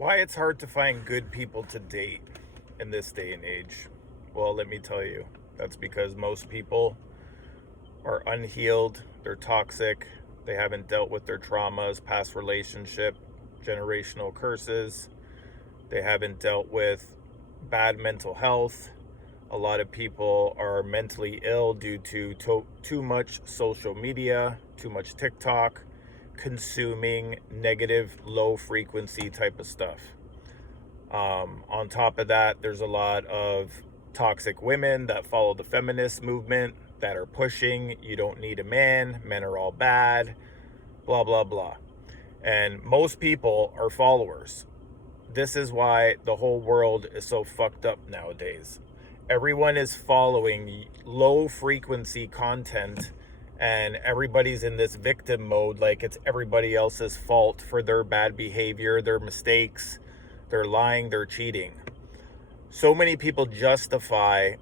Why it's hard to find good people to date in this day and age? Well, let me tell you. That's because most people are unhealed, they're toxic, they haven't dealt with their traumas, past relationship, generational curses, they haven't dealt with bad mental health. A lot of people are mentally ill due to too much social media, too much TikTok, consuming negative, low frequency type of stuff. On top of that, there's a lot of toxic women that follow the feminist movement that are pushing, you don't need a man, men are all bad, blah, blah, blah. And most people are followers. This is why the whole world is so fucked up nowadays. Everyone is following low frequency content, and everybody's in this victim mode, like it's everybody else's fault for their bad behavior, their mistakes, their lying, their cheating. So many people justify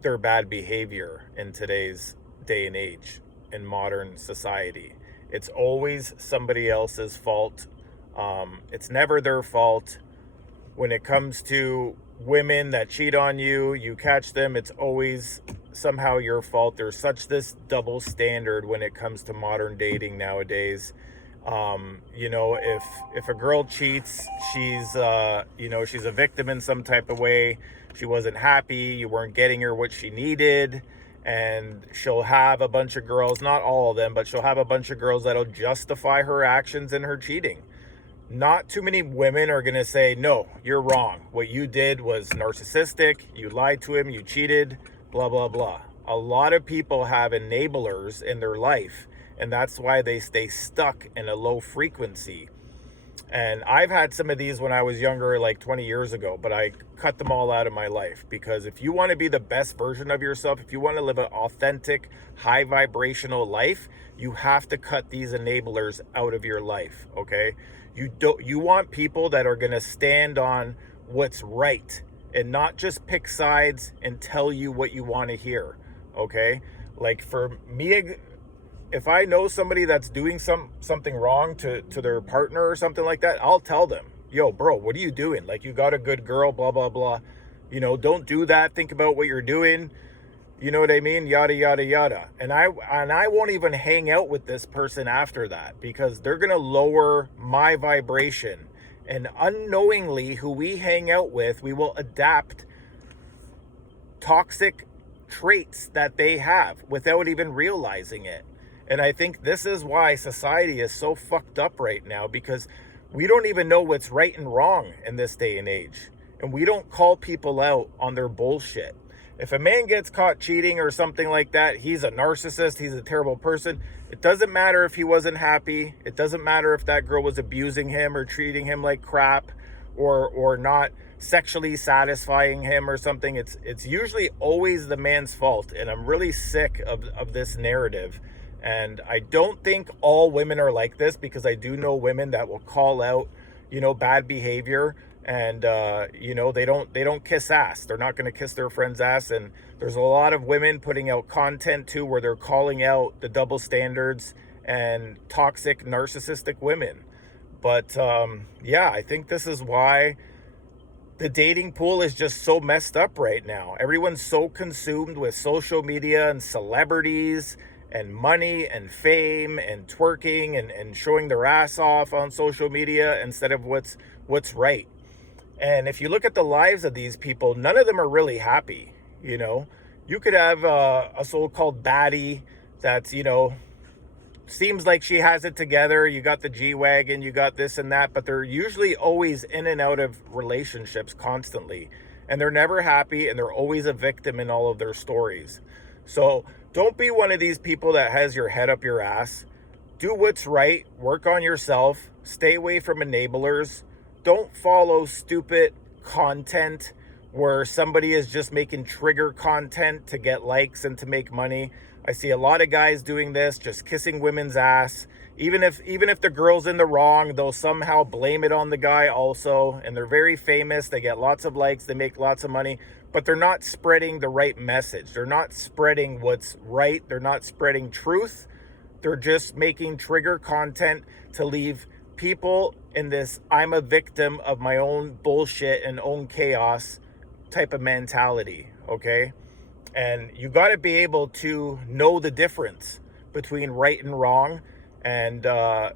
their bad behavior in today's day and age in modern society. It's always somebody else's fault. It's never their fault. When it comes to women that cheat on you, you catch them, it's always somehow your fault. There's such this double standard when it comes to modern dating nowadays. If a girl cheats, she's she's a victim in some type of way. She wasn't happy, you weren't getting her what she needed, and she'll have a bunch of girls, not all of them, but she'll have a bunch of girls that'll justify her actions and her cheating. Not too many women are going to say, no, you're wrong. What you did was narcissistic. You lied to him. You cheated, blah, blah, blah. A lot of people have enablers in their life, and that's why they stay stuck in a low frequency. And I've had some of these when I was younger, like 20 years ago, but I cut them all out of my life. Because if you want to be the best version of yourself, if you want to live an authentic, high vibrational life, you have to cut these enablers out of your life, okay? You want people that are going to stand on what's right and not just pick sides and tell you what you want to hear, okay? Like for me, if I know somebody that's doing something wrong to their partner or something like that, I'll tell them, yo, bro, what are you doing? Like, you got a good girl, blah, blah, blah. Don't do that. Think about what you're doing. You know what I mean? Yada, yada, yada. And I won't even hang out with this person after that, because they're going to lower my vibration. And unknowingly, who we hang out with, we will adapt toxic traits that they have without even realizing it. And I think this is why society is so fucked up right now, because we don't even know what's right and wrong in this day and age. And we don't call people out on their bullshit. If a man gets caught cheating or something like that, he's a narcissist, he's a terrible person. It doesn't matter if he wasn't happy. It doesn't matter if that girl was abusing him or treating him like crap, or not sexually satisfying him or something. It's usually always the man's fault. And I'm really sick of this narrative. And I don't think all women are like this, because I do know women that will call out, bad behavior. And they don't kiss ass. They're not going to kiss their friend's ass. And there's a lot of women putting out content too, where they're calling out the double standards and toxic narcissistic women. But I think this is why the dating pool is just so messed up right now. Everyone's so consumed with social media and celebrities and money and fame and twerking and showing their ass off on social media instead of what's right. And if you look at the lives of these people, none of them are really happy. You could have a so-called baddie that's, seems like she has it together. You got the G-Wagon, you got this and that, but they're usually always in and out of relationships constantly. And they're never happy, and they're always a victim in all of their stories. So don't be one of these people that has your head up your ass. Do what's right. Work on yourself. Stay away from enablers. Don't follow stupid content where somebody is just making trigger content to get likes and to make money. I see a lot of guys doing this, just kissing women's ass. Even if the girl's in the wrong, they'll somehow blame it on the guy also. And they're very famous. They get lots of likes. They make lots of money. But they're not spreading the right message. They're not spreading what's right. They're not spreading truth. They're just making trigger content to leave people in this I'm a victim of my own bullshit and own chaos type of mentality, okay? And you got to be able to know the difference between right and wrong and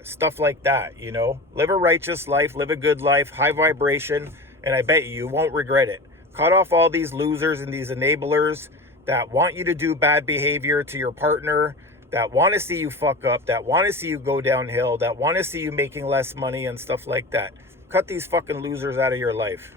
stuff like that, you know? Live a righteous life, live a good life, high vibration, and I bet you won't regret it. Cut off all these losers and these enablers that want you to do bad behavior to your partner, that want to see you fuck up, that want to see you go downhill, that want to see you making less money and stuff like that. Cut these fucking losers out of your life.